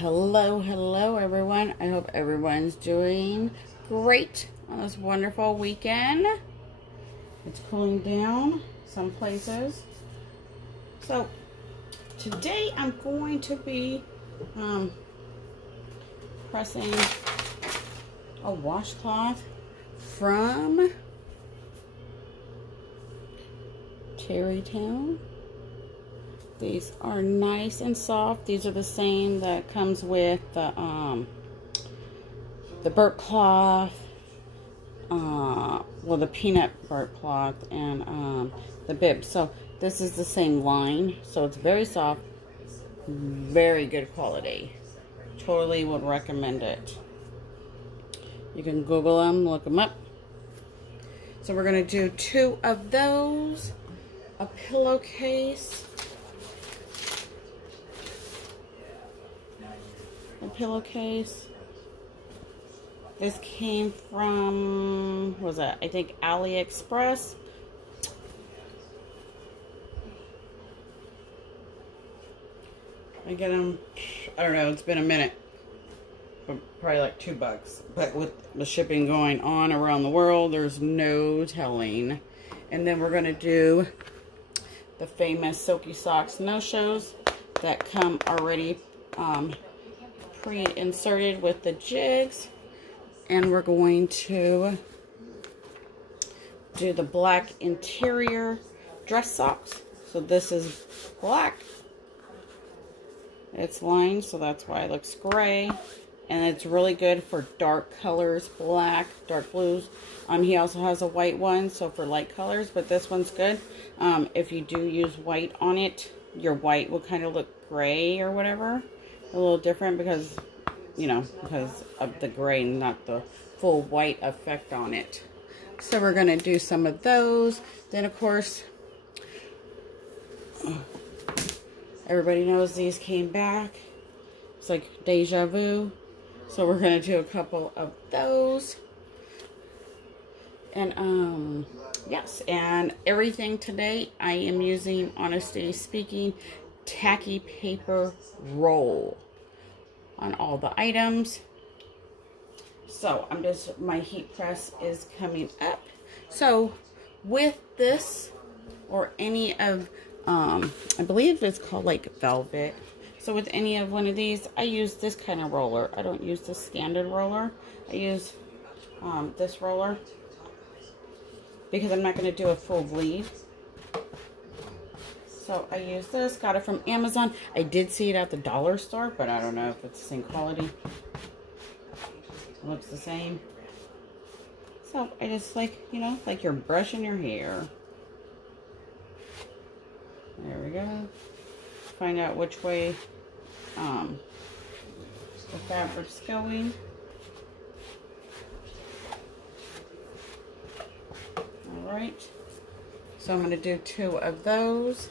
Hello everyone. I hope everyone's doing great on this wonderful weekend. It's cooling down some places. So today I'm going to be pressing a washcloth from Terry Town. These are nice and soft. These are the same that comes with the burp cloth, well, the peanut burp cloth and the bib. So this is the same line. So it's very soft, very good quality. Totally would recommend it. You can Google them, look them up. So we're gonna do 2 of those, a pillowcase. This came from, what was that? I think AliExpress. I get them, I don't know, it's been a minute. Probably like $2. But with the shipping going on around the world, there's no telling. And then we're going to do the famous Silky Socks no-shows that come already pre-inserted with the jigs, and we're going to do the black interior dress socks. So this is black, it's lined, so that's why it looks gray, and it's really good for dark colors, black, dark blues. He also has a white one, so for light colors, but this one's good. If you do use white on it, your white will kind of look gray or whatever. A little different because, you know, because of the gray, not the full white effect on it. So we're going to do some of those. Then, of course, everybody knows these came back. It's like deja vu. So we're going to do a couple of those. And, yes, and everything today I am using, honestly speaking, tacky paper roll on all the items. So my heat press is coming up. So with this, or any of, I believe it's called like velvet. So with any of one of these, I use this kind of roller. I don't use the standard roller. I use this roller because I'm not going to do a full bleed. So I use this, got it from Amazon. I did see it at the dollar store, but I don't know if it's the same quality. It looks the same. So I just like, you know, like you're brushing your hair. There we go. Find out which way the fabric's going. All right. So I'm going to do 2 of those.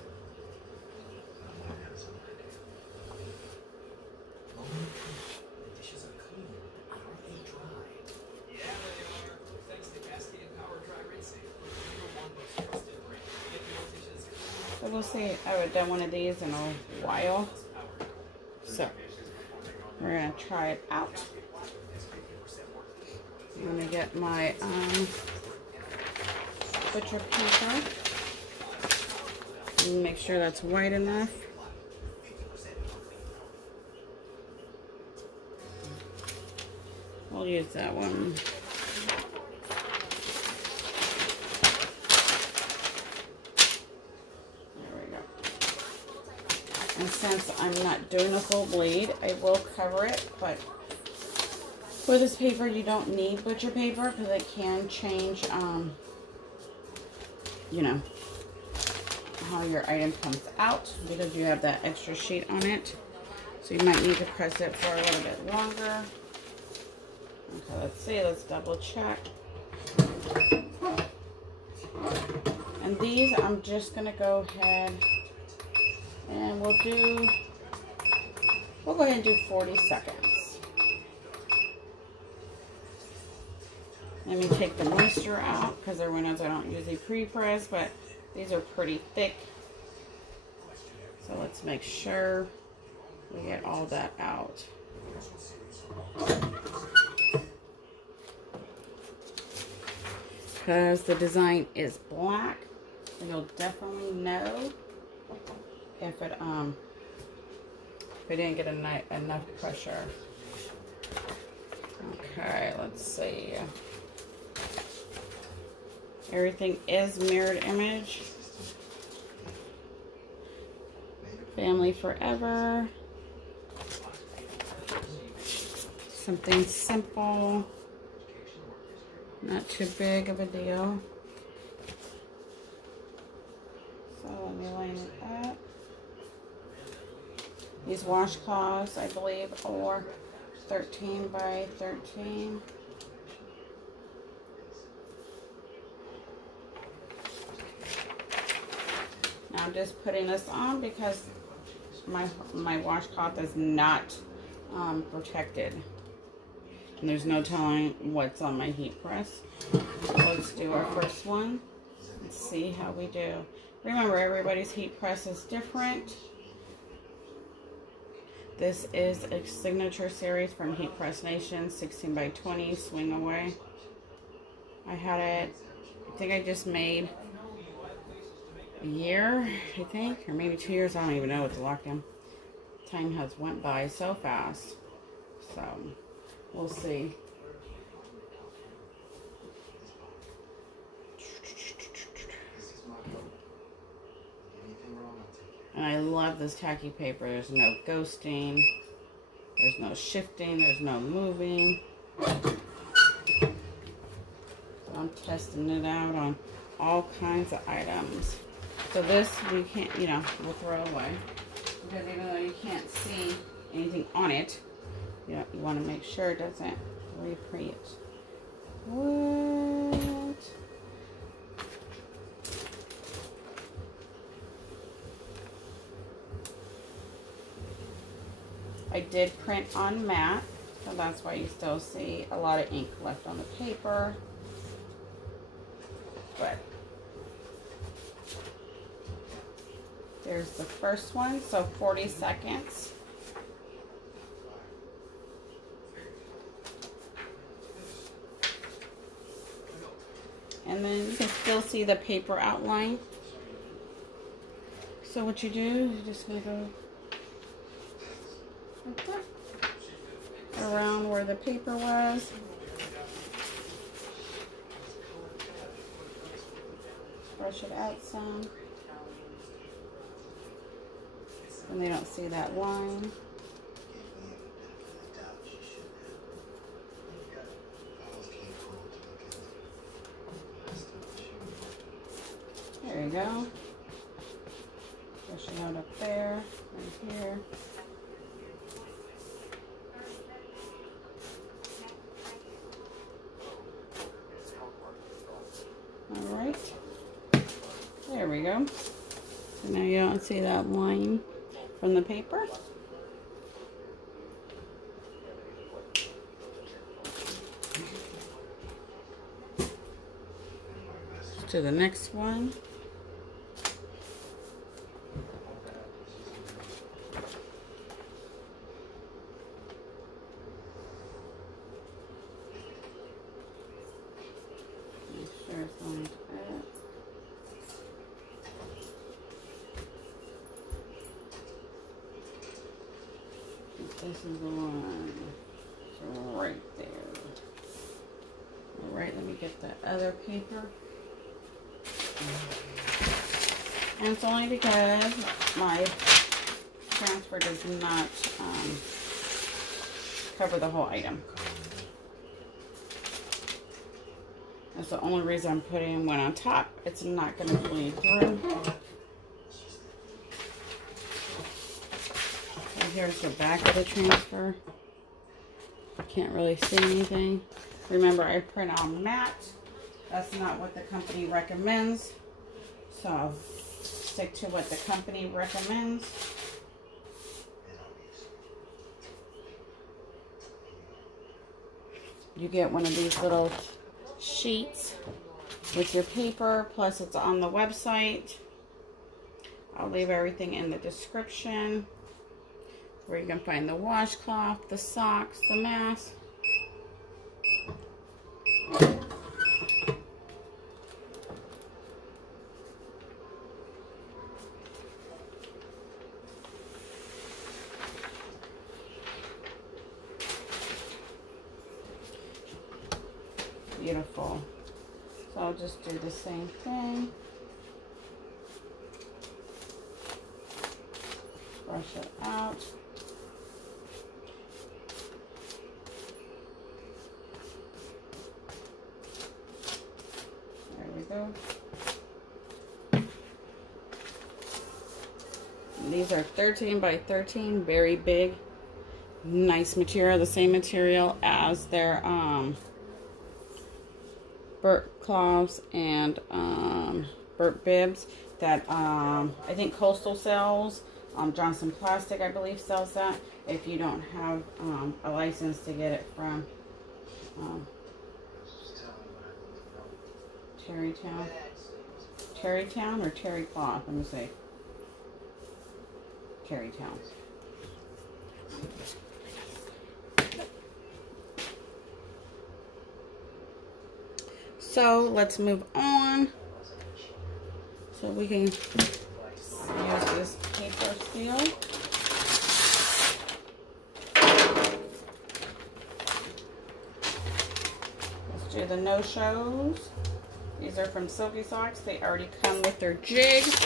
So we'll see. I haven't done one of these in a while. So we're going to try it out. I'm going to get my butcher paper. And make sure that's white enough. We'll use that one. And since I'm not doing a full bleed, I will cover it, but for this paper, you don't need butcher paper because it can change, you know, how your item comes out because you have that extra sheet on it. So you might need to press it for a little bit longer. Okay, let's see, let's double check. And these, I'm just going to go ahead and we'll go ahead and do 40 seconds. Let me take the moisture out because everyone knows I don't usually pre-press, but these are pretty thick. So let's make sure we get all that out. Because the design is black, and you'll definitely know if it didn't get enough pressure. Okay, let's see. Everything is mirrored image. Family forever. Something simple. Not too big of a deal. So let me line it up. These washcloths, I believe, are 13 by 13. Now I'm just putting this on because my washcloth is not protected. And there's no telling what's on my heat press. So let's do our first one. Let's see how we do. Remember, everybody's heat press is different. This is a signature series from Heat Press Nation, 16 by 20, swing away. I had it, I think I just made a year, I think, or maybe 2 years. I don't even know what the lockdown. Time has went by so fast. So, we'll see. And I love this tacky paper. There's no ghosting. There's no shifting. There's no moving. So I'm testing it out on all kinds of items. So this we can't, you know, we'll throw away. Because even though you can't see anything on it, you want to make sure it doesn't reprint. What? I did print on matte, so that's why you still see a lot of ink left on the paper. But there's the first one, so 40 seconds. And then you can still see the paper outline. So what you do is you're just going to go like that, around where the paper was. Brush it out some. And they don't see that line. There you go. Brush it out up there, right here. Alright. There we go. So now you don't see that line from the paper. To the next one. Make sure it's lined up. This is the one. It's right there. Alright, let me get the other paper. And it's only because my transfer does not cover the whole item. That's the only reason I'm putting one on top. It's not going to bleed through. So here's the back of the transfer. Can't really see anything. Remember, I print on matte. That's not what the company recommends. So stick to what the company recommends. You get one of these little sheets with your paper, plus it's on the website. I'll leave everything in the description. where you can find the washcloth, the socks, the mask. Beautiful. So I'll just do the same thing. Brush it out. There we go. And these are 13 by 13, very big. Nice material, the same material as their burp cloths and burp bibs that I think Coastal sells. Johnson Plastic, I believe, sells that. If you don't have a license to get it from Terry Town. Terry Town or Terry Cloth? Let me see. Terry Town. So let's move on so we can use this paper seal. Let's do the no-shows. These are from Silky Socks. They already come with their jig. So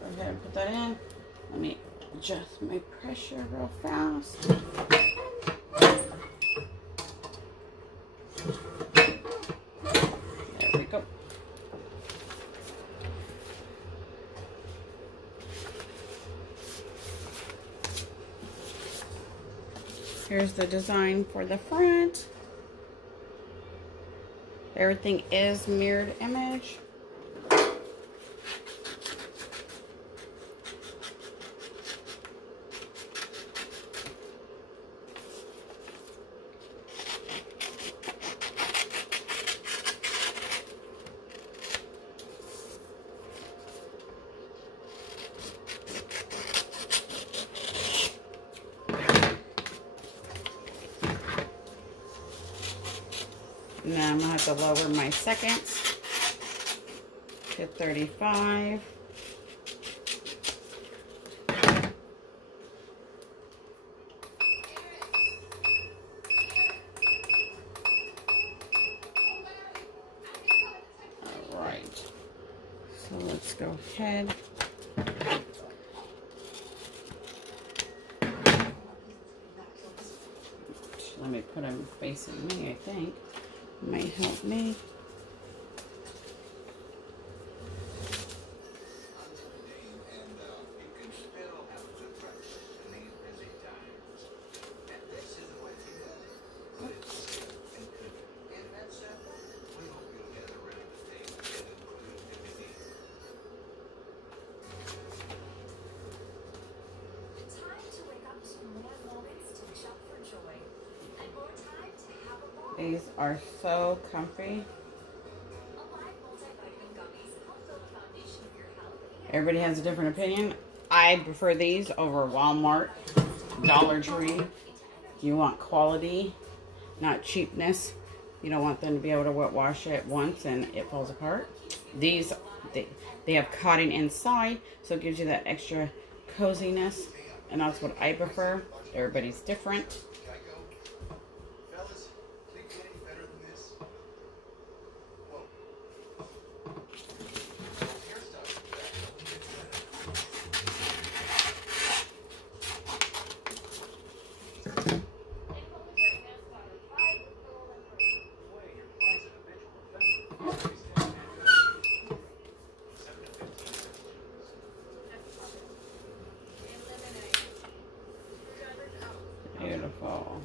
go ahead and put that in. Let me adjust my pressure real fast. There we go. Here's the design for the front. Everything is mirrored image. Now I'm going to have to lower my seconds to 35. All right. So let's go ahead. Let me put them facing me, I think. Might help me. These are so comfy. Everybody has a different opinion. I prefer these over Walmart, Dollar Tree. You want quality, not cheapness. You don't want them to be able to wet wash it once and it falls apart. These, they have cotton inside, so it gives you that extra coziness. And that's what I prefer. Everybody's different. Beautiful.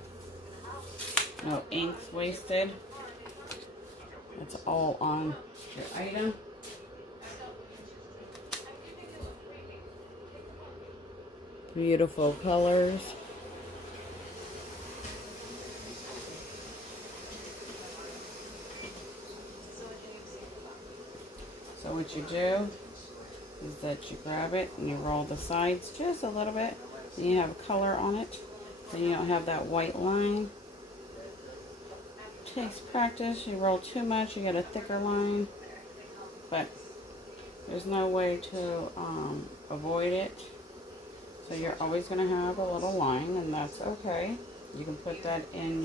No inks wasted. That's all on your item. Beautiful colors. So what you do is that you grab it and you roll the sides just a little bit. Then you have color on it. Then you don't have that white line. It takes practice. You roll too much, you get a thicker line. But there's no way to avoid it. So you're always going to have a little line, and that's okay. You can put that in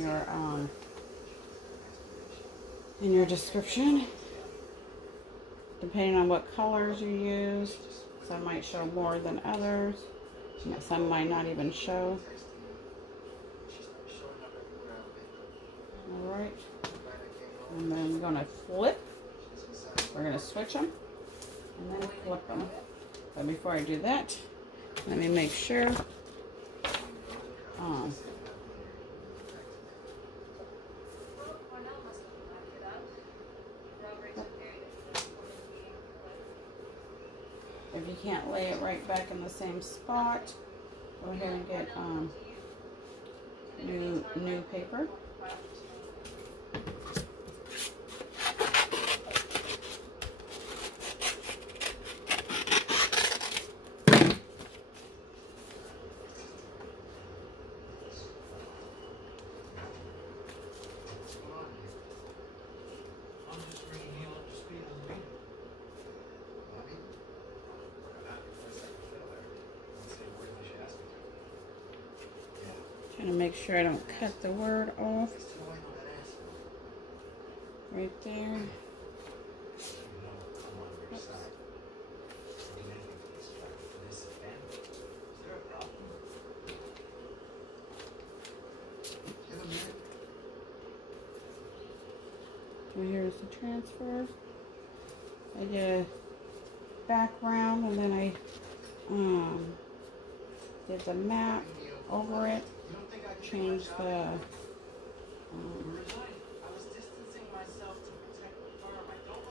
your description, depending on what colors you use. Some might show more than others. Some might not even show. All right, and then we're going to flip. We're going to switch them and then flip them. But before I do that, let me make sure if you can't lay it right back in the same spot, go ahead and get new paper. Trying to make sure I don't cut the word off right there. So here's the transfer. I did a background and then I did the map over it. Change the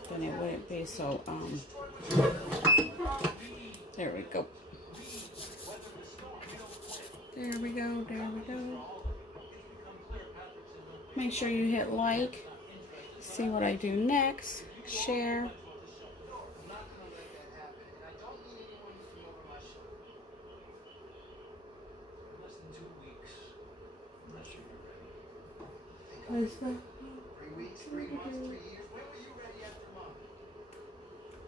then it wouldn't be so there we go. There we go, there we go. Make sure you hit like, see what I do next, share.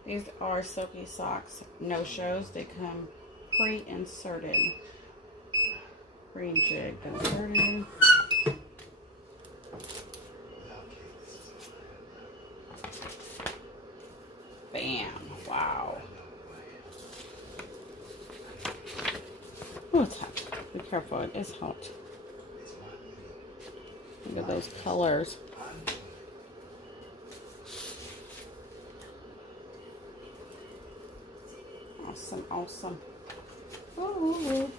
These are Silky Socks no-shows. They come pre-inserted. Pre-jigged, inserted. Bam! Wow. Oh, it's hot. Be careful, it is hot. Look at those colors. Awesome, awesome. Ooh.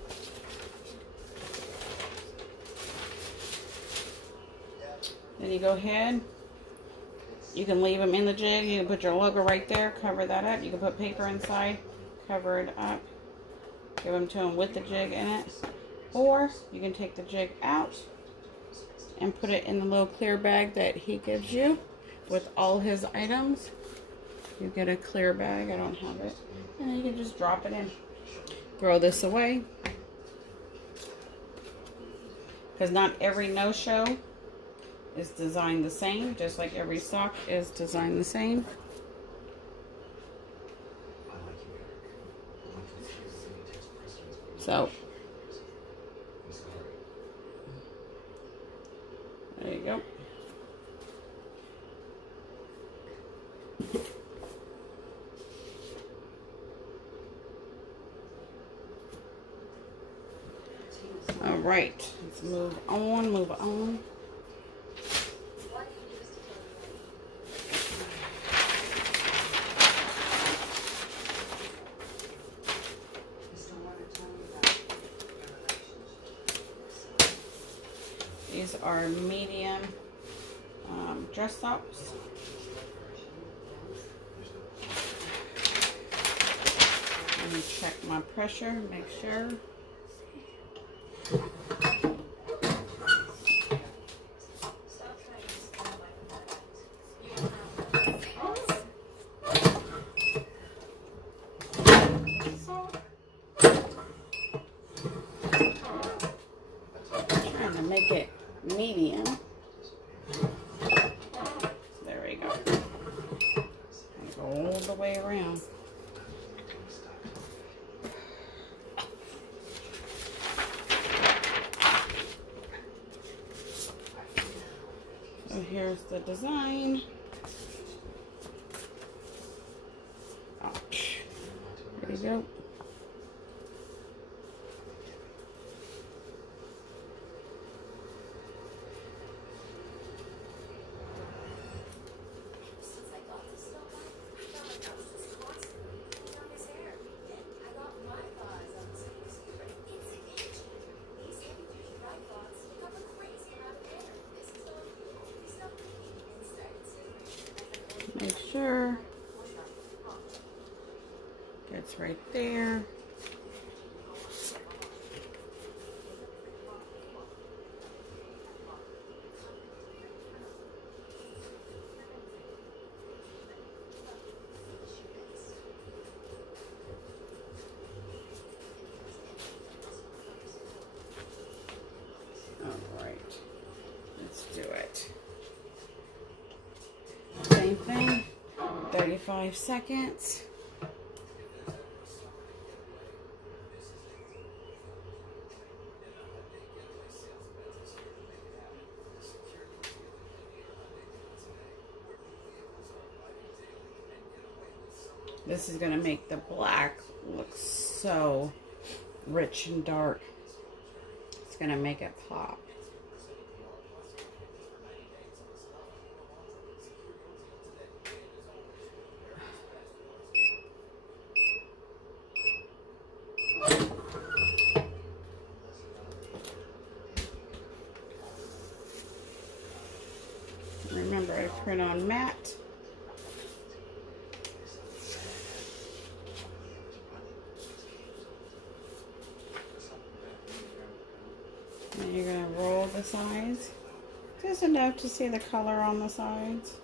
Then you go ahead. You can leave them in the jig. You can put your logo right there. Cover that up. You can put paper inside. Cover it up. Give them to him with the jig in it. Or you can take the jig out and put it in the little clear bag that he gives you with all his items. You get a clear bag. I don't have it. And then you can just drop it in. Throw this away. Because not every no-show is designed the same, just like every sock is designed the same. So, there you go. All right, let's move on, move on. These are medium dress socks. Let me check my pressure, make sure. medium. There we go. And go all the way around. So here's the design. Ouch. There you go. Make sure it's right there. All right, let's do it. Same thing, 35 seconds. This is going to make the black look so rich and dark. It's going to make it pop. Remember, I print on matte. And you're going to roll the sides. Just enough to see the color on the sides.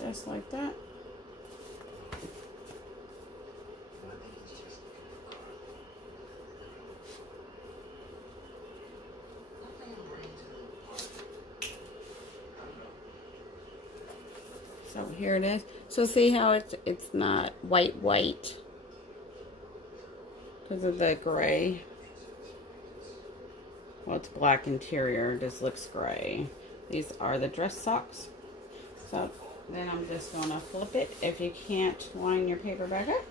Just like that. So here it is. So see how it's not white because of the gray. Well, it's black interior. This looks gray. These are the dress socks. So then I'm just going to flip it. If you can't line your paper back up,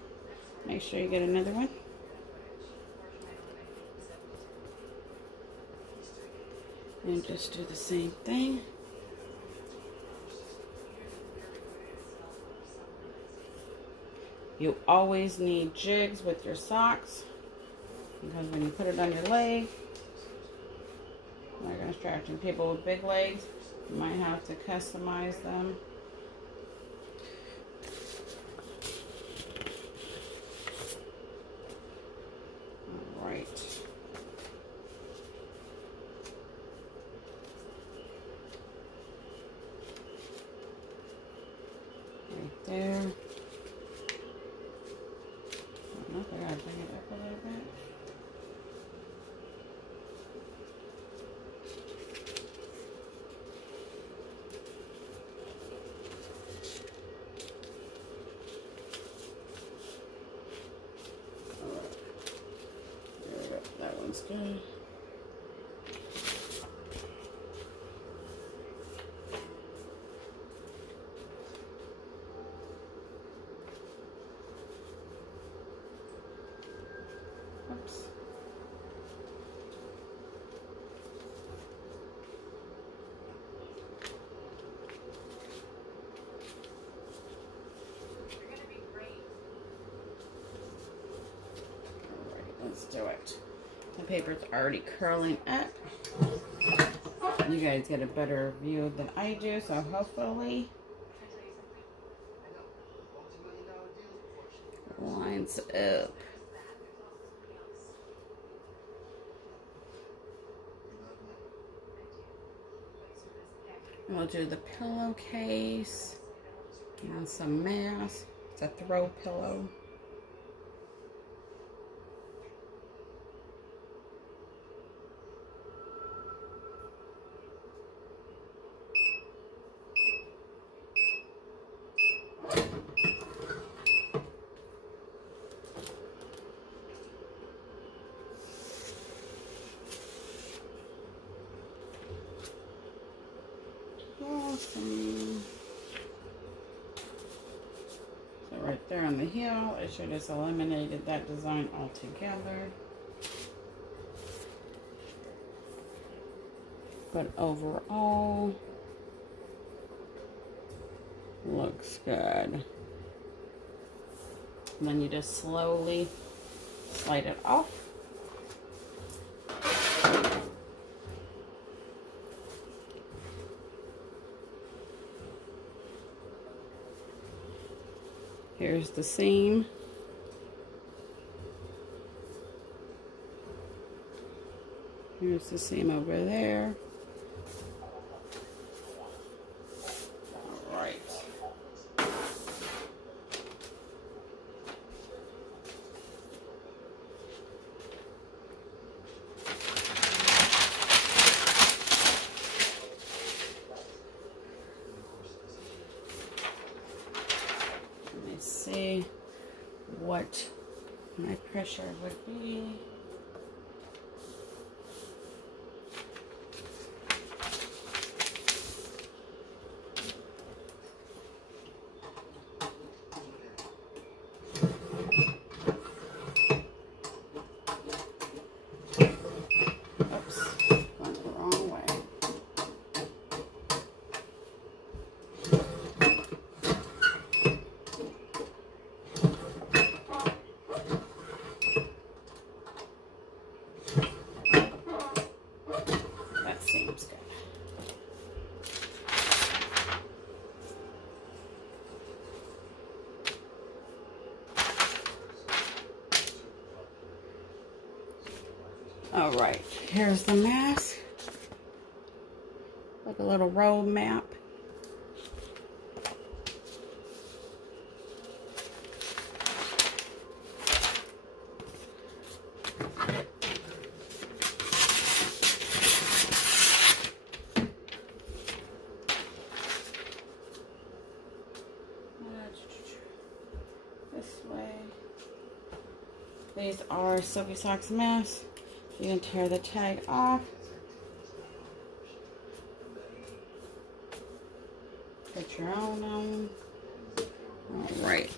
make sure you get another one. And just do the same thing. You always need jigs with your socks because when you put it on your leg, they're going to stretch. And people with big legs, you might have to customize them. All right. Right there. I gotta bring it up a little bit. All right. There we go. That one's good. Oops. Alright, let's do it. The paper's already curling up. You guys get a better view than I do, so hopefully it lines up. We'll do the pillowcase and some masks. It's a throw pillow. same. So right there on the heel, it should have eliminated that design altogether. But overall, looks good. And then you just slowly slide it off. Here's the seam. Here's the seam over there. All right. Let me see what my pressure would be. All right, here's the mask, like a little road map. This way. These are Silky Socks masks. You can tear the tag off. Put your own on. All right.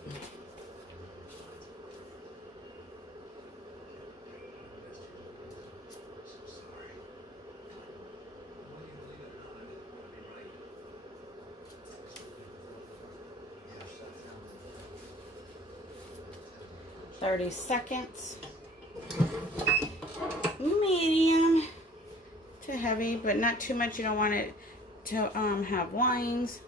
"30 seconds. Medium to heavy, but not too much. You don't want it to have lines.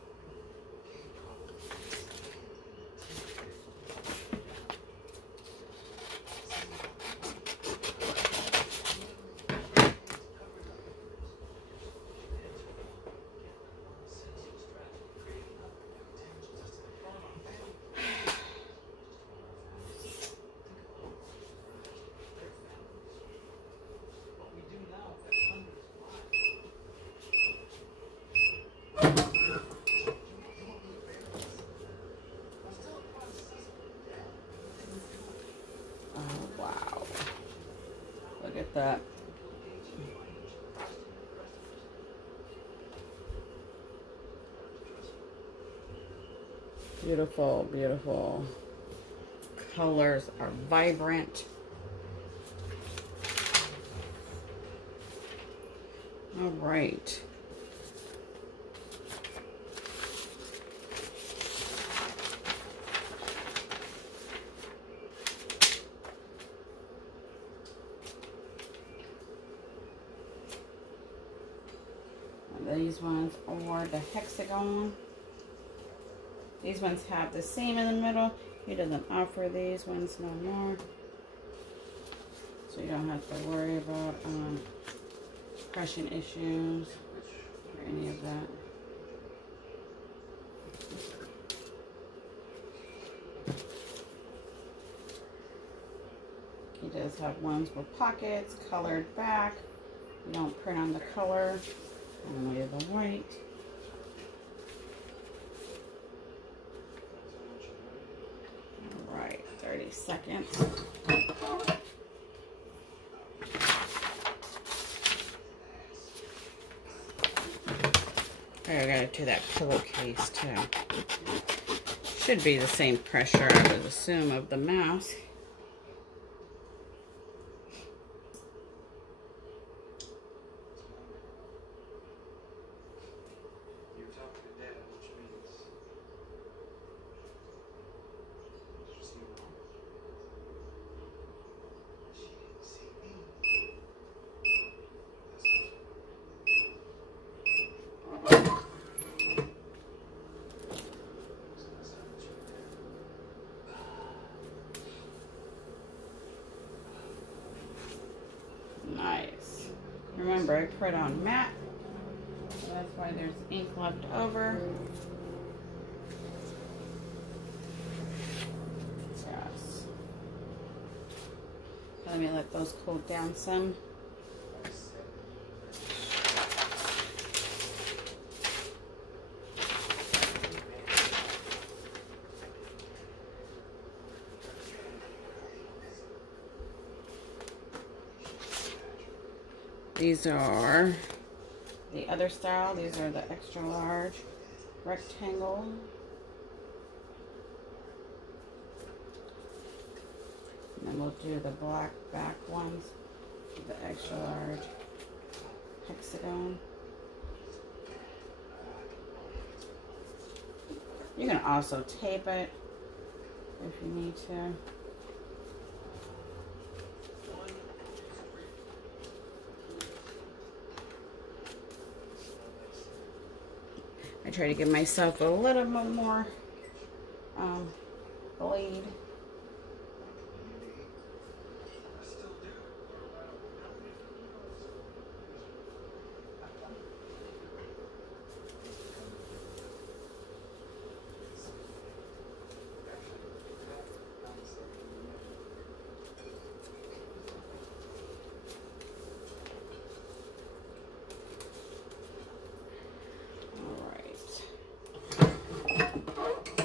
Look at that. Beautiful, beautiful. Colors are vibrant. All right. These ones are the hexagon. These ones have the seam in the middle. He doesn't offer these ones no more. So you don't have to worry about crushing issues or any of that. He does have ones with pockets, colored back. You don't print on the color. Only the white. All right, 30 seconds. I gotta do that pillowcase too. Should be the same pressure, I would assume, of the mask. Nice. Remember, I put on matte, so that's why there's ink left over. Yes. Let me let those cool down some. These are the other style. These are the extra large rectangle. And then we'll do the black back ones, the extra large hexagon. You can also tape it if you need to. I try to give myself a little bit more bleed.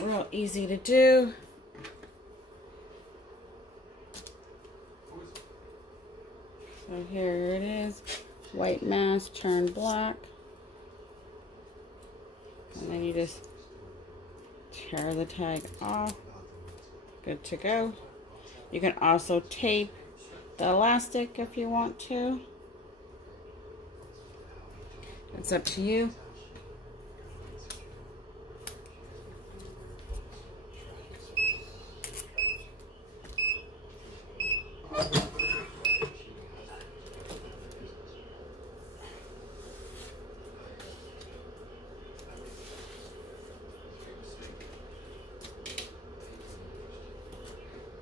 Real easy to do. So here it is. White mask turned black. And then you just tear the tag off. Good to go. You can also tape the elastic if you want to. It's up to you.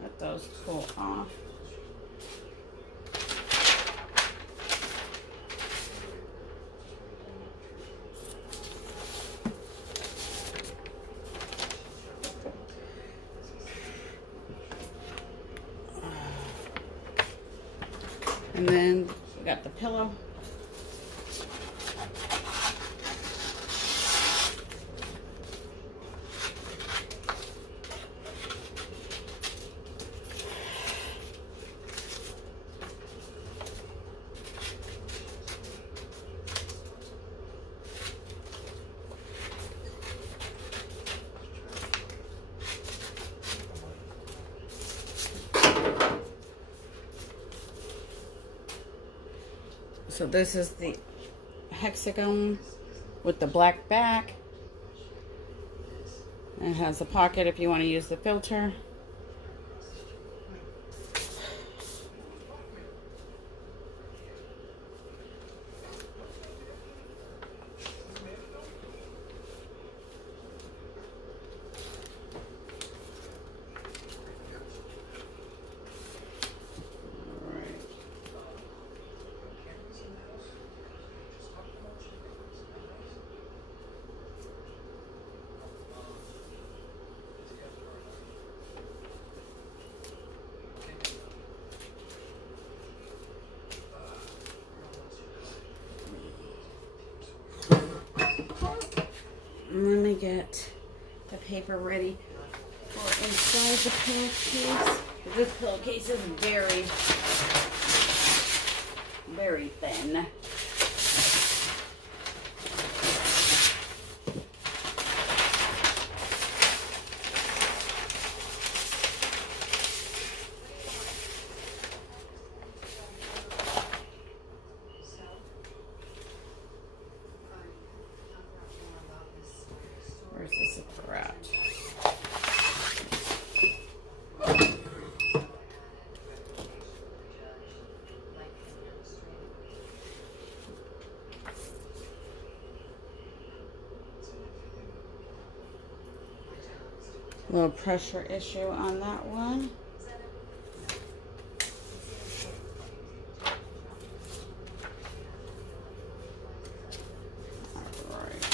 Let those cool off. And then we got the pillow. So this is the hexagon with the black back. It has a pocket if you want to use the filter. Let me get the paper ready for inside the pillowcase. This pillowcase is very, very thin. Little pressure issue on that one. Alright.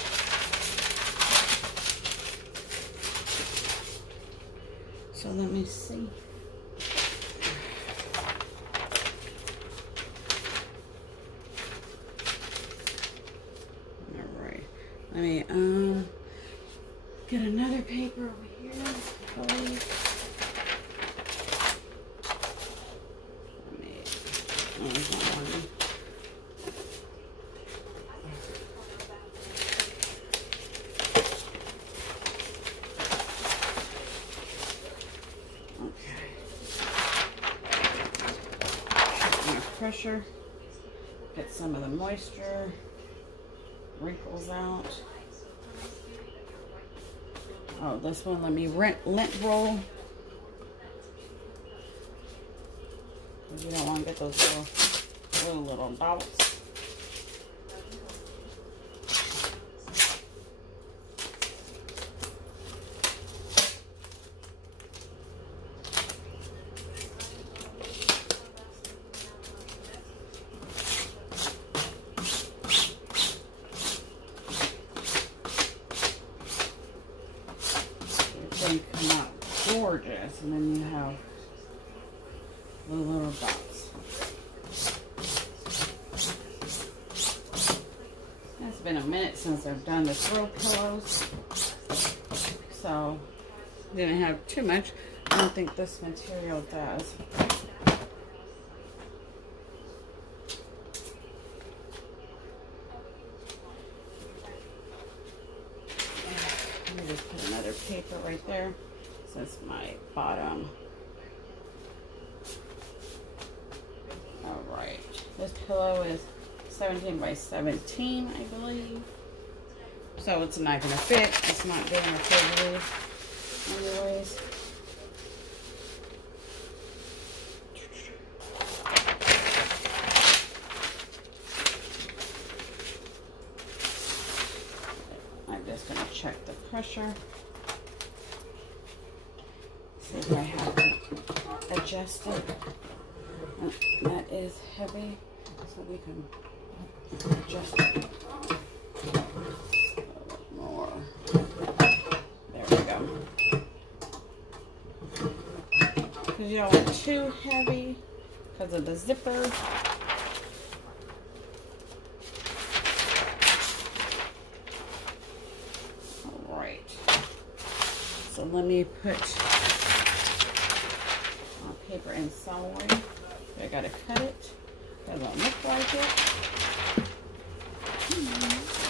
So let me see. Alright. Let me get another paper over here. Pressure, get some of the moisture, wrinkles out. Oh, this one, let me lint roll. Because you don't want to get those little dots. Come out gorgeous, and then you have the little dots. It's been a minute since I've done the throw pillows, so didn't have too much. I don't think this material does. Let me just put another paper right there. So that's my bottom. Alright. This pillow is 17 by 17, I believe. So it's not going to fit. It's not big enough for you. Anyways. I'm just going to check the pressure. See if I have to adjust it. That is heavy, so we can adjust it a little more. There we go. Because you don't want it too heavy because of the zipper. Alright. So let me put paper inside. I gotta cut it. Doesn't look like it.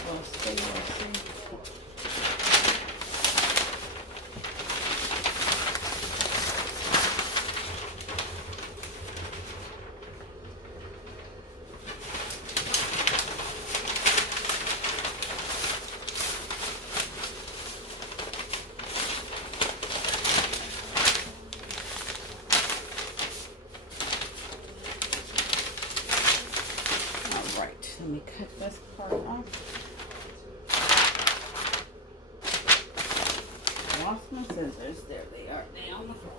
We'll see, we'll see. Let me cut this part off. I lost my scissors. There they are. They on the floor.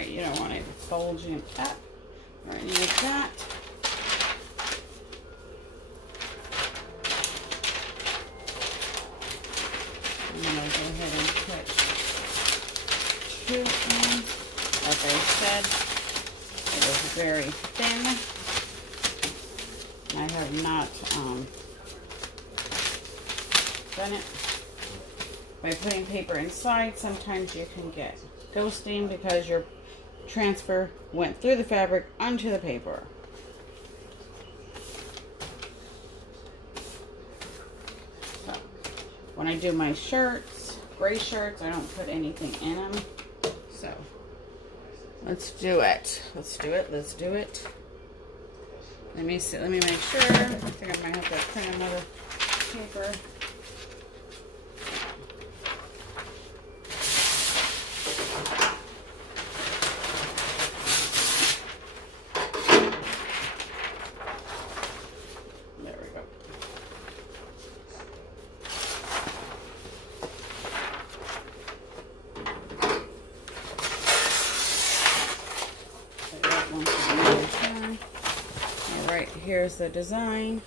You don't want it bulging up or any of that. I'm going to go ahead and put 2 in. Like I said, it is very thin. I have not done it by putting paper inside. Sometimes you can get ghosting because your transfer went through the fabric onto the paper. So when I do my shirts, gray shirts, I don't put anything in them. So Let's do it. Let's do it. Let's do it. Let me see. Let me make sure. I think I might have to print another paper. There we go. Alright, here's the design.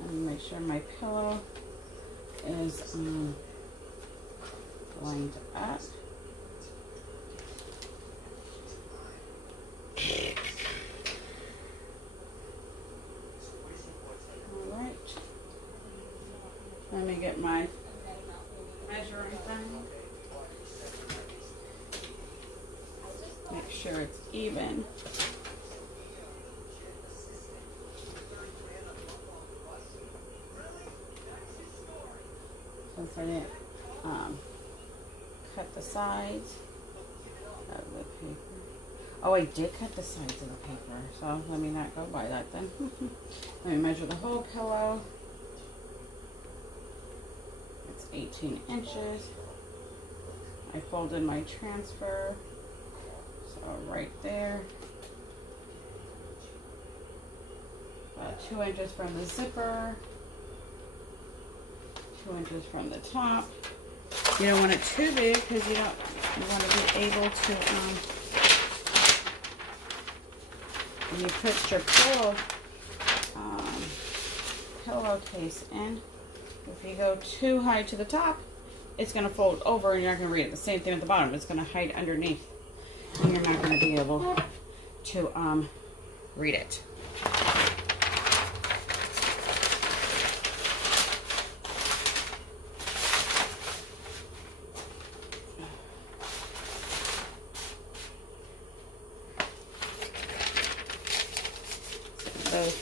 Let me make sure my pillow is lined up. Alright. Let me get my measuring thing. Make sure it's even. Since I didn't cut the sides of the paper. Oh, I did cut the sides of the paper, so let me not go by that then. Let me measure the whole pillow. It's 18 inches. I folded my transfer, so right there. About 2 inches from the zipper. 2 inches from the top. You don't want it too big because you want to be able to when you put your pillowcase in, if you go too high to the top, it's going to fold over and you're not going to read it. The same thing at the bottom. It's going to hide underneath and you're not going to be able to read it.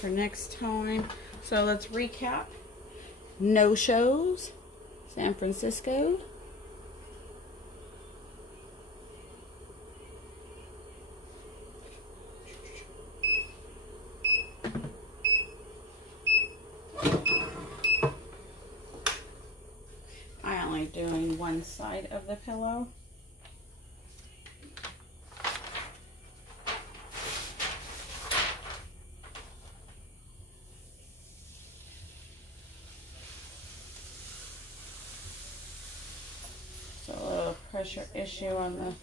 For next time. So let's recap. No shows. San Francisco. I'm only doing one side of the pillow. So a little pressure issue on the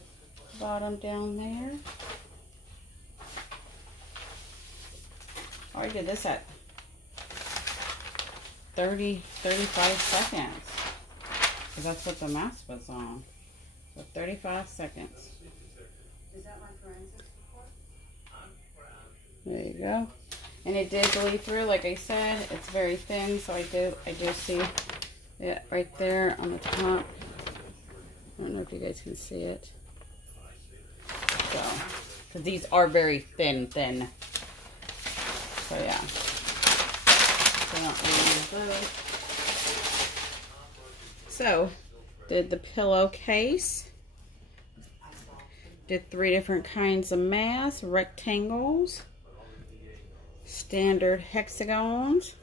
bottom down there. Oh, I did this at 35 seconds. Because that's what the mask was on. So 35 seconds. Is that my forensics report? There you go. And it did bleed through, like I said. It's very thin, so I do see it right there on the top. I don't know if you guys can see it. So, because these are very thin. So yeah. So I don't really use those. So, did the pillowcase. Did 3 different kinds of masks, rectangles, standard hexagons,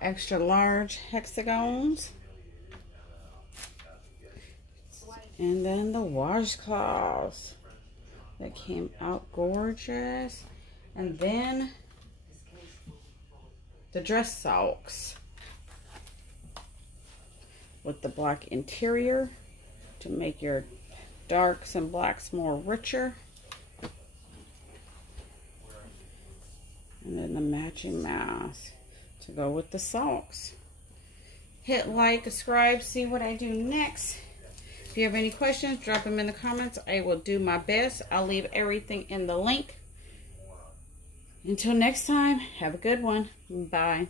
extra large hexagons. And then the washcloths that came out gorgeous. And then the dress socks with the black interior to make your darks and blacks more richer. And then the matching mask to go with the socks. Hit like, subscribe, see what I do next. If you have any questions, drop them in the comments. I will do my best. I'll leave everything in the link. Until next time, have a good one. Bye.